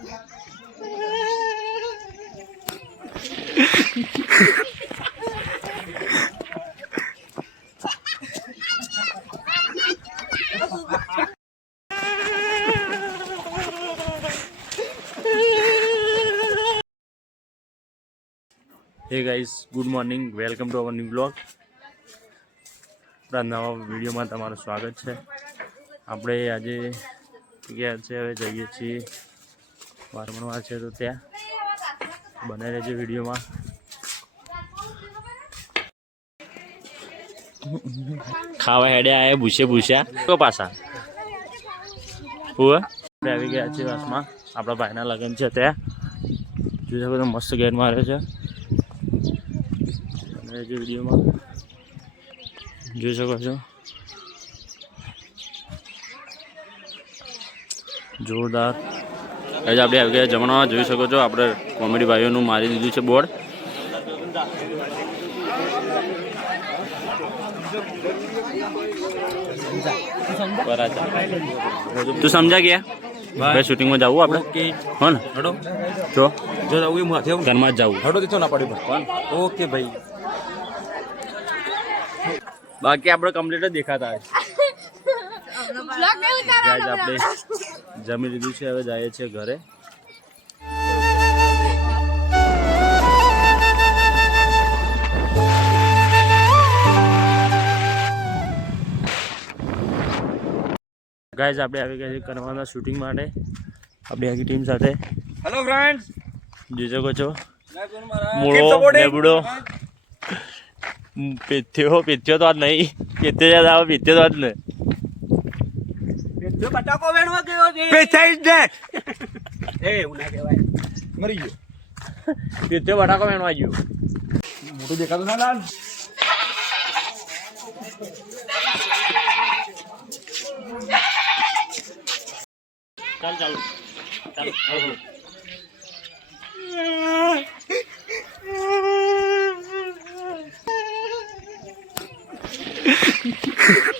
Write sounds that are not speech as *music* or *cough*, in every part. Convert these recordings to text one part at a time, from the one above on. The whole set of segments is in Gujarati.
Hey guys good morning welcome to our new blog આપણા નવા વિડીયોમાં તમારું સ્વાગત છે. આપણે આજે ગયા છે? હવે જઈએ છીએ વારમણવા છે તો ત્યાં. બને રહેજો વિડીયોમાં. ખાવા હેડે આયા, ભૂસે ભૂસ્યા. તો પાછા. હું આવી ગયા છે વાસમાં. આપણા ભાઈના લગ્ન છે ત્યાં જોઈ શકો તો મસ્ત ગેટ મારે છે. બને જે વિડીયોમાં. જોઈ શકો છો. જોરદાર આજે આપણે આવી ગયા જમણમાં જોઈ શકો છો. આપણે કોમેડી ભાઈઓનું મારી દીધું છે બોર્ડ. તું સમજા ગયા? ભાઈ. શૂટિંગમાં જવું આપણે? હો ને? હડો. જો. જો જવું એમ હાથે ઘરમાં જ જવું. હડો દીધો ના પડ્યું ઓકે ભાઈ. બાકી આપણે કમ્પ્લીટ જ દેખાતા *laughs* આપણે. જમી લીધું છે હવે જઈએ છીએ ઘરે. ગાઈઝ આપણે આવી ગયા છીએ કરવાના શૂટિંગ માટે. આપણી આખી ટીમ સાથે. હેલો ફ્રેન્ડ્સ જોઈ શકો છો. મૂળો નેબડો. પેથ્યો પેથ્યો તો આજ નહીં. પેથ્યો યાદ આવે પેથ્યો તો આજ ને બટાકો વેણવા ગયો છે પેચા ઇઝ ડેડ એ એવું ના કહેવાય મરી ગયો પેથ્યો બટાકો વેણવા ગયો મોટું દેખાતું ના લાલ ચાલ ચાલ ચાલ પકડી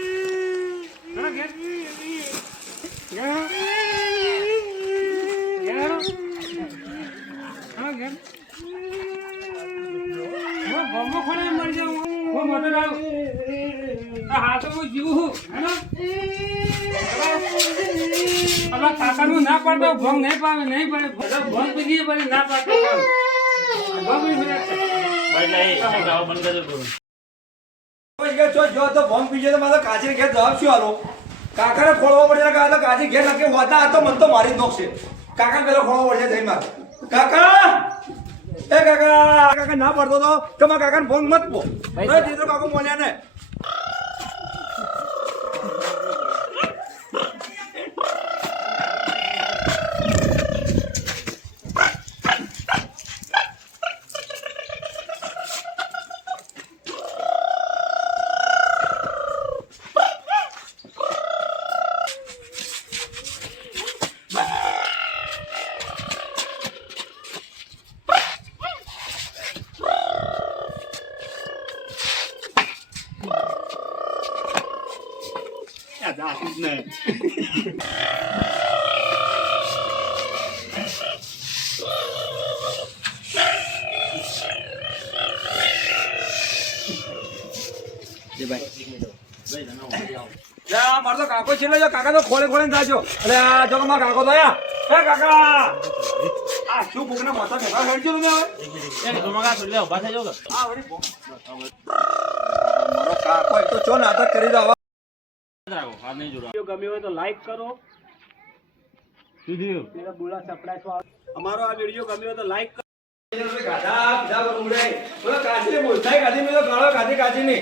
ના પાડતો ભંગ નહીં પાવે નહીં પડે ભંગ પીધી પડે ના પાડતો ભંગ જો જો જો તો બોમ્બ પીજે તો મારે કાચી ઘેર જવાબ શું આલો? કાકાને ખોળવા પડે ને કાકા કાચી ઘેર નાખે. વાતા આ તો મન તો મારી નોખશે. કાકા પેલો ખોળવા પડશે જઈ માર. કાકા! એ કાકા કાકા ના પડતો તો તમારા કાકાને ફોન મત પો. કાકો મોલ્યા ને. જા મારો તો કાકો છેલ્લે જો કાકા તો ખોળે ખોળે જાજો અરે આ જો મારા કાકો તો કાકા આ શું ભૂખના માથા ભેગા હેડજો આ મારો કાકો એક તો ચો નાટક કરી દો વીડિયો ગમ્યો હોય તો લાઈક કરો. અમારો આ વીડિયો ગમ્યો હોય તો લાઈક કરો ગાધા પીધા પર ઉડે બોલો કાચી બોલતાય કાચી મેં તો ગાળો કાચી કાચી ની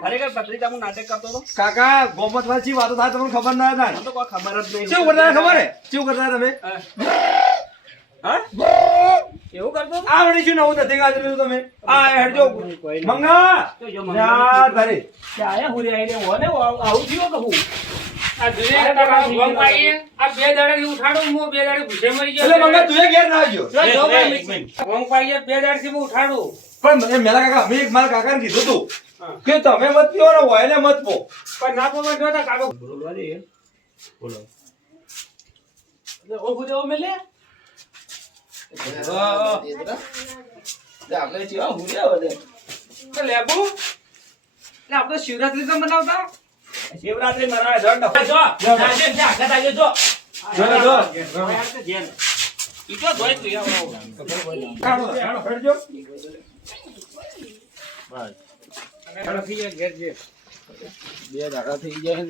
ખરેખર પત્રિકા હું નાટક કરતો હતો? કાકા ગોમત વાંચી વાતો થાય તમને ખબર ના થાય. મને તો કોઈ ખબર જ નહીં શું કરતા હતા ખબર હે? શું કરતા હતા તમે? હા? એવું કરતો હતો? આ વળી શું નવું નથી ગાજેલું તમે? આ હેડજો. મંગા! યાર કે આયા હું રે આઈને ઓને આવું થયો કે હું? આ કાકા ભોંગ બે દાડાથી ઉઠાડું હું બે દાડે ભૂસે મરી ગયો. એટલે મંગા તું ઘેર ના જો જો ભોંગ પાડીએ બે દાડાથી હું ઉઠાડું. પણ મેલા કાકા મેં મારા કાકાને કીધું તું કે તમે મત પીવો ને હોય ને મત પો. પણ ના પકડ જો તો કાકો. બોલવા બોલો. એટલે ઓ ગુજે મેલે શિવરાત્રી તો મનાવતા શિવરાત્રી મનાવે. જો, જો, બે દાડા થઈ ગયા